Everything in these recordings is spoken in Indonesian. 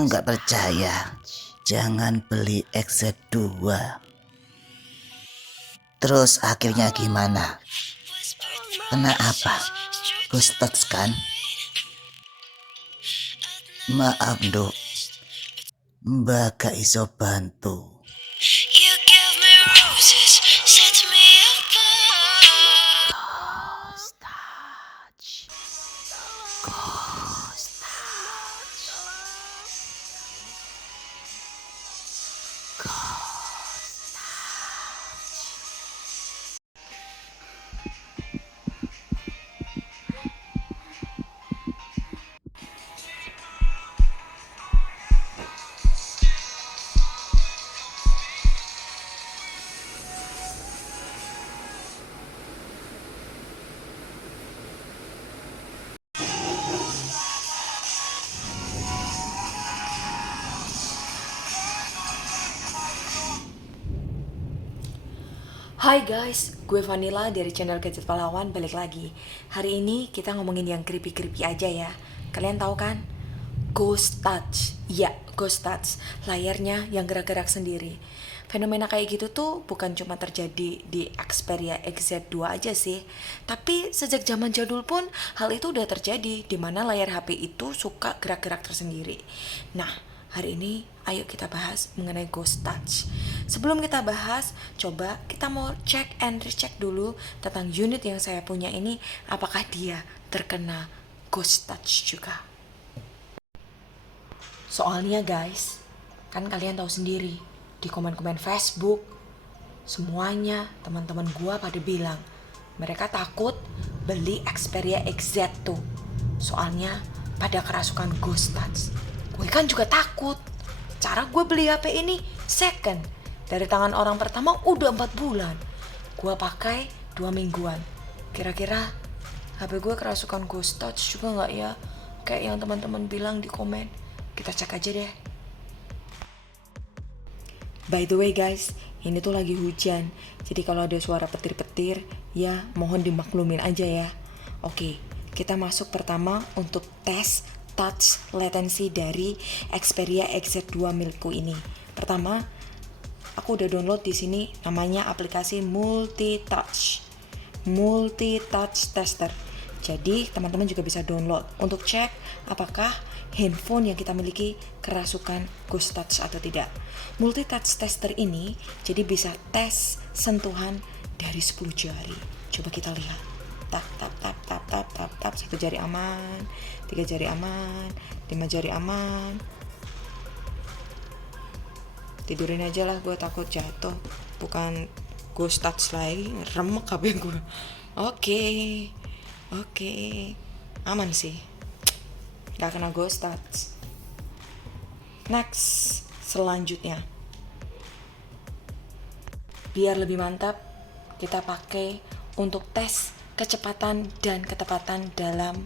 kamu nggak percaya, jangan beli XZ2. Terus akhirnya gimana? Kena apa? Ghost touch kan? Maaf Dok, Mbak gak iso bantu. You give me roses, set me apart. Ghost touch. Ghost touch. Ghost touch. Hai guys, gue Vanilla dari channel Gadget Pahlawan balik lagi. Hari ini kita ngomongin yang creepy-creepy aja ya. Kalian tahu kan? Ghost touch. Ya, ghost touch. Layarnya yang gerak-gerak sendiri. Fenomena kayak gitu tuh bukan cuma terjadi di Xperia XZ2 aja sih. Tapi sejak zaman jadul pun hal itu udah terjadi di mana layar HP itu suka gerak-gerak tersendiri. Nah, hari ini ayo kita bahas mengenai ghost touch. Sebelum kita bahas, coba kita mau cek and recheck dulu tentang unit yang saya punya ini, apakah dia terkena ghost touch juga. Soalnya guys, kan kalian tahu sendiri, di komen-komen Facebook, semuanya teman-teman gua pada bilang mereka takut beli Xperia XZ tuh. Soalnya pada kerasukan ghost touch. Gue kan juga takut. Cara gue beli HP ini second. Dari tangan orang pertama udah 4 bulan. Gue pakai 2 mingguan. Kira-kira HP gue kerasukan ghost touch juga gak ya? Kayak yang teman-teman bilang di komen. Kita cek aja deh. By the way guys, ini tuh lagi hujan. Jadi kalau ada suara petir-petir, ya mohon dimaklumin aja ya. Oke, kita masuk pertama untuk tes touch latency dari Xperia XZ2 milikku ini. Pertama, aku udah download di sini namanya aplikasi Multi Touch Tester. Jadi teman-teman juga bisa download untuk cek apakah handphone yang kita miliki kerasukan ghost touch atau tidak. Multi Touch Tester ini jadi bisa tes sentuhan dari 10 jari. Coba kita lihat. Tap, 1 jari aman, 3 jari aman, 5 jari aman. Tidurin aja lah, gue takut jatuh. Bukan ghost touch lagi, remek HP gue. Oke, aman sih, gak kena ghost touch. Next, selanjutnya, biar lebih mantap, kita pakai untuk tes kecepatan dan ketepatan dalam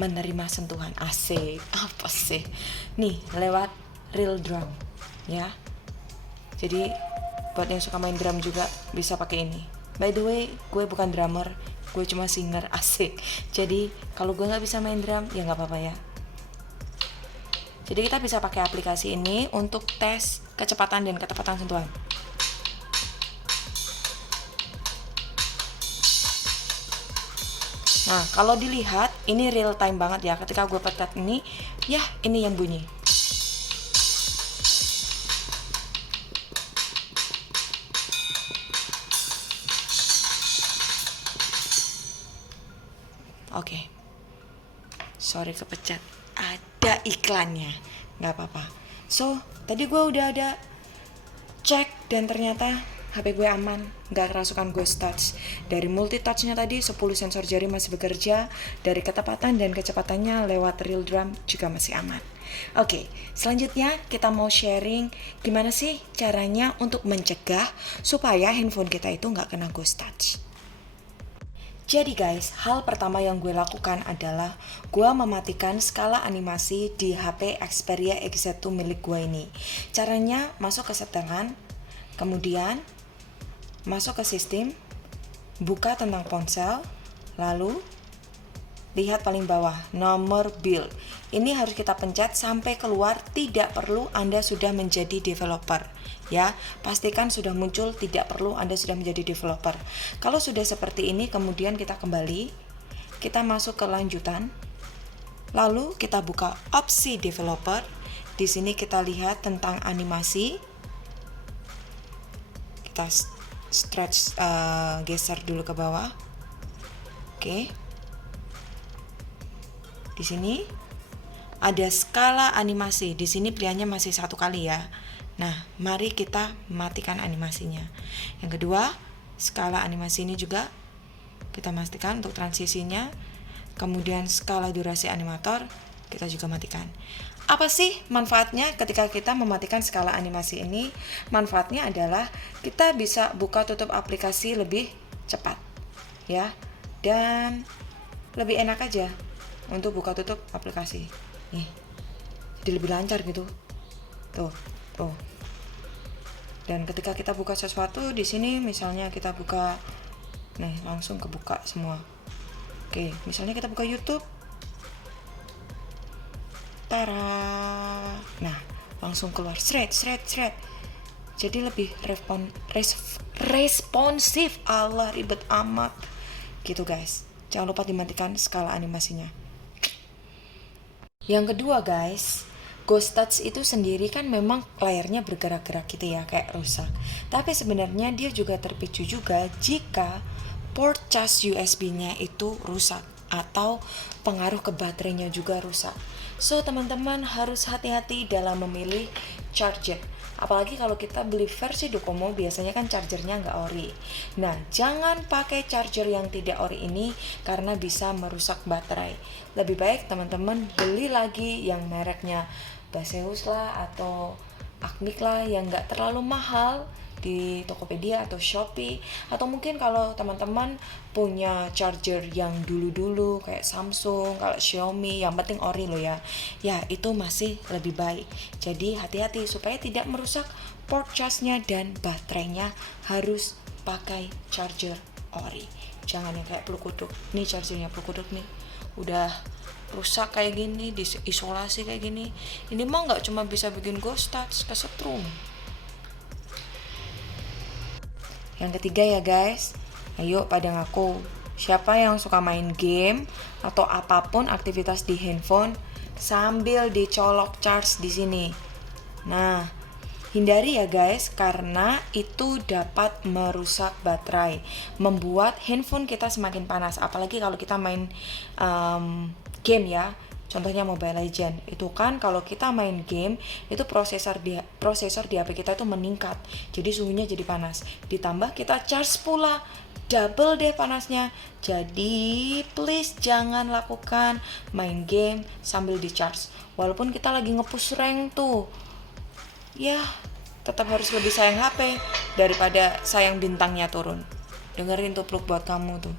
menerima sentuhan. Asik, apa sih? Nih, lewat real drum, ya. Jadi, buat yang suka main drum juga bisa pakai ini. By the way, gue bukan drummer, gue cuma singer. Asik. Jadi, kalau gue nggak bisa main drum, ya nggak apa-apa ya. Jadi kita bisa pakai aplikasi ini untuk tes kecepatan dan ketepatan sentuhan. Nah, kalau dilihat, ini real time banget ya. Ketika gue pencet ini, ya ini yang bunyi. Oke. Sorry kepencet. Ada iklannya. Gak apa-apa. So, tadi gue udah ada cek dan ternyata HP gue aman, gak kerasukan ghost touch. Dari multi touch-nya tadi 10 sensor jari masih bekerja. Dari ketepatan dan kecepatannya lewat real drum juga masih aman. Oke, selanjutnya kita mau sharing gimana sih caranya untuk mencegah supaya handphone kita itu gak kena ghost touch. Jadi guys, hal pertama yang gue lakukan adalah gue mematikan skala animasi di HP Xperia XZ2 milik gue ini. Caranya masuk ke setelan, kemudian masuk ke sistem, buka tentang ponsel, lalu lihat paling bawah, nomor build. Ini harus kita pencet sampai keluar, tidak perlu Anda sudah menjadi developer. Ya, pastikan sudah muncul, tidak perlu Anda sudah menjadi developer. Kalau sudah seperti ini, kemudian kita kembali, kita masuk ke lanjutan. Lalu kita buka opsi developer. Di sini kita lihat tentang animasi. Kita stretch, geser dulu ke bawah. Oke. Di sini ada skala animasi. Di sini pilihannya masih 1 kali ya. Nah, mari kita matikan animasinya. Yang kedua, skala animasi ini juga kita matikan untuk transisinya. Kemudian skala durasi animator kita juga matikan. Apa sih manfaatnya ketika kita mematikan skala animasi ini? Manfaatnya adalah kita bisa buka tutup aplikasi lebih cepat, ya, dan lebih enak aja untuk buka tutup aplikasi. Nih, jadi lebih lancar gitu. Tuh. Dan ketika kita buka sesuatu di sini, misalnya kita buka, nih langsung kebuka semua. Oke, misalnya kita buka YouTube. Tara. Nah, langsung keluar shred. Jadi lebih responsif. Allah, ribet amat. Gitu guys. Jangan lupa dimatikan skala animasinya. Yang kedua guys, Ghost Touch itu sendiri kan memang layarnya bergerak-gerak gitu ya, kayak rusak. Tapi sebenarnya dia juga terpicu juga jika port cas USB-nya itu rusak atau pengaruh ke baterainya juga rusak. So, teman-teman harus hati-hati dalam memilih charger. Apalagi kalau kita beli versi Docomo, biasanya kan chargernya nggak ori. Nah, jangan pakai charger yang tidak ori ini karena bisa merusak baterai. Lebih baik teman-teman beli lagi yang mereknya Baseus lah atau Acmic lah yang nggak terlalu mahal di Tokopedia atau Shopee. Atau mungkin kalau teman-teman punya charger yang dulu-dulu kayak Samsung, kalau Xiaomi, yang penting ori loh ya. Ya, itu masih lebih baik. Jadi hati-hati supaya tidak merusak port charge-nya dan baterainya, harus pakai charger ori. Jangan yang kayak pelukuduk. Nih chargernya pelukuduk nih. Udah rusak kayak gini, diisolasi kayak gini. Ini mah nggak cuma bisa bikin ghost touch, kesetrum. Yang ketiga ya guys, ayo pada ngaku, siapa yang suka main game atau apapun aktivitas di handphone sambil dicolok charge di sini. Nah, hindari ya guys, karena itu dapat merusak baterai, membuat handphone kita semakin panas. Apalagi kalau kita main game ya. Contohnya Mobile Legend, itu kan kalau kita main game, itu prosesor di HP kita itu meningkat, jadi suhunya jadi panas. Ditambah kita charge pula, double deh panasnya. Jadi please jangan lakukan main game sambil di charge. Walaupun kita lagi nge-push rank tuh, ya tetap harus lebih sayang HP daripada sayang bintangnya turun. Dengerin tuh plug buat kamu tuh.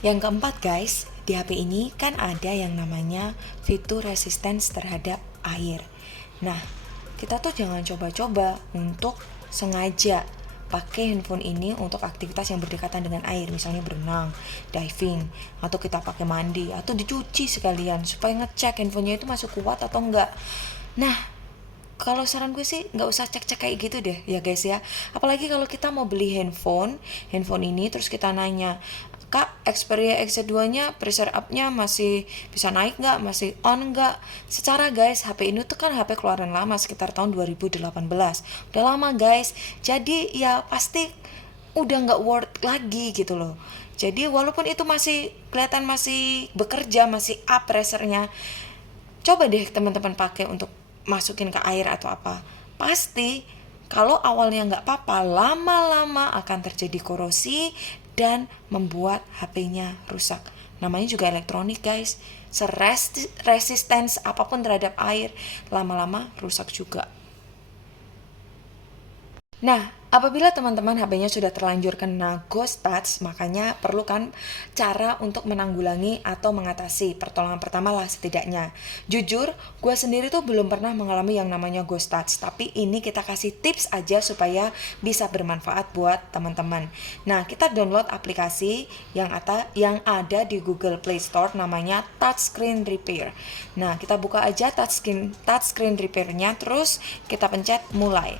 Yang keempat guys, di HP ini kan ada yang namanya fitur resistance terhadap air. Nah, kita tuh jangan coba-coba untuk sengaja pakai handphone ini untuk aktivitas yang berdekatan dengan air, misalnya berenang, diving, atau kita pakai mandi, atau dicuci sekalian supaya ngecek handphonenya itu masih kuat atau enggak. Nah, kalau saran gue sih nggak usah cek-cek kayak gitu deh ya guys ya. Apalagi kalau kita mau beli handphone ini terus kita nanya, Kak, Xperia X2-nya pressure up-nya masih bisa naik nggak? Masih on nggak? Secara guys, HP ini tuh kan HP keluaran lama, sekitar tahun 2018. Udah lama guys, jadi ya pasti udah nggak worth lagi gitu loh. Jadi walaupun itu masih kelihatan masih bekerja, masih up pressure-nya, coba deh teman-teman pakai untuk masukin ke air atau apa. Pasti kalau awalnya nggak apa-apa, lama-lama akan terjadi korosi dan membuat HP-nya rusak. Namanya juga elektronik guys, resistance apapun terhadap air, lama-lama rusak juga. Nah, apabila teman-teman HP-nya sudah terlanjur kena ghost touch, makanya perlu kan cara untuk menanggulangi atau mengatasi. Pertolongan pertama lah setidaknya. Jujur, gue sendiri tuh belum pernah mengalami yang namanya ghost touch. Tapi ini kita kasih tips aja supaya bisa bermanfaat buat teman-teman. Nah, kita download aplikasi yang ada di Google Play Store namanya Touchscreen Repair. Nah, kita buka aja touchscreen repair-nya, terus kita pencet mulai.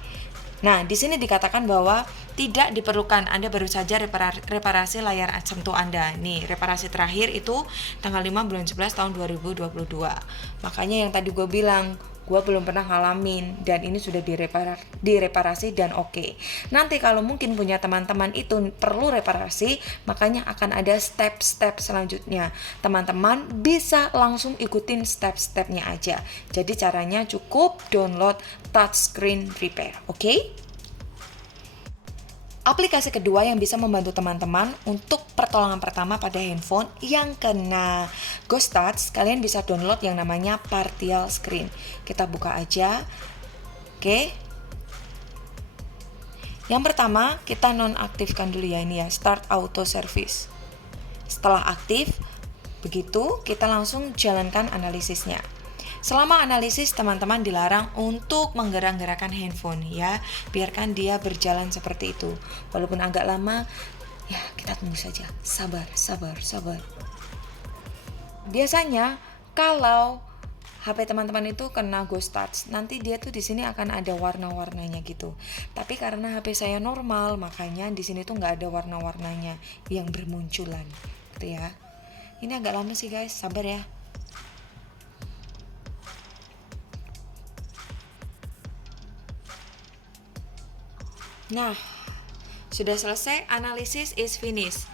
Nah, di sini dikatakan bahwa tidak diperlukan, Anda baru saja reparasi layar sentuh Anda. Nih, reparasi terakhir itu tanggal 5 bulan 11 tahun 2022. Makanya yang tadi gue bilang, gue belum pernah ngalamin dan ini sudah direparasi dan oke. Nanti kalau mungkin punya teman-teman itu perlu reparasi, makanya akan ada step-step selanjutnya. Teman-teman bisa langsung ikutin step-stepnya aja. Jadi caranya cukup download Touchscreen Repair, oke? Aplikasi kedua yang bisa membantu teman-teman untuk pertolongan pertama pada handphone yang kena ghost touch, kalian bisa download yang namanya Partial Screen. Kita buka aja. Oke. Yang pertama, kita nonaktifkan dulu ya ini ya, Start Auto Service. Setelah aktif, begitu kita langsung jalankan analisisnya. Selama analisis, teman-teman dilarang untuk menggerak-gerakkan handphone ya. Biarkan dia berjalan seperti itu. Walaupun agak lama, ya kita tunggu saja. Sabar. Biasanya kalau HP teman-teman itu kena ghost touch, nanti dia tuh di sini akan ada warna-warnanya gitu. Tapi karena HP saya normal, makanya di sini tuh nggak ada warna-warnanya yang bermunculan, gitu ya. Ini agak lama sih guys, sabar ya. Nah, sudah selesai, analisis is finished.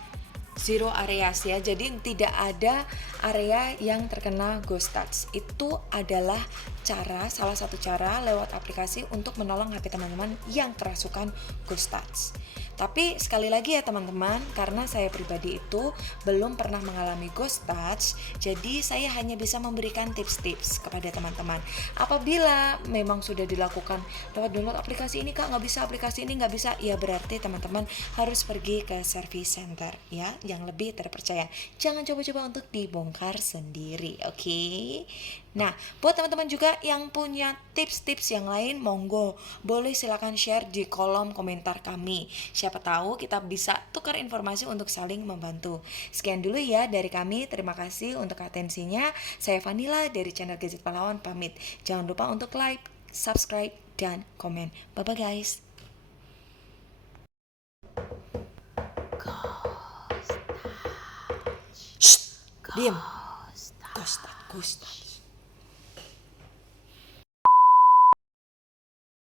Zero areas ya, jadi tidak ada area yang terkena ghost touch. Itu adalah salah satu cara lewat aplikasi untuk menolong HP teman-teman yang kerasukan ghost touch. Tapi sekali lagi ya teman-teman, karena saya pribadi itu belum pernah mengalami ghost touch, jadi saya hanya bisa memberikan tips-tips kepada teman-teman. Apabila memang sudah dilakukan lewat download aplikasi ini kak nggak bisa, aplikasi ini nggak bisa, ya berarti teman-teman harus pergi ke service center ya, yang lebih terpercaya. Jangan coba-coba untuk dibongkar sendiri, oke? Nah, buat teman-teman juga yang punya tips-tips yang lain, monggo boleh silakan share di kolom komentar kami. Siapa tahu kita bisa tukar informasi untuk saling membantu. Sekian dulu ya dari kami, terima kasih untuk atensinya. Saya Vanilla dari channel Gadget Pahlawan pamit. Jangan lupa untuk like, subscribe, dan komen. Bye-bye guys. Shh, diam. Ghost touch.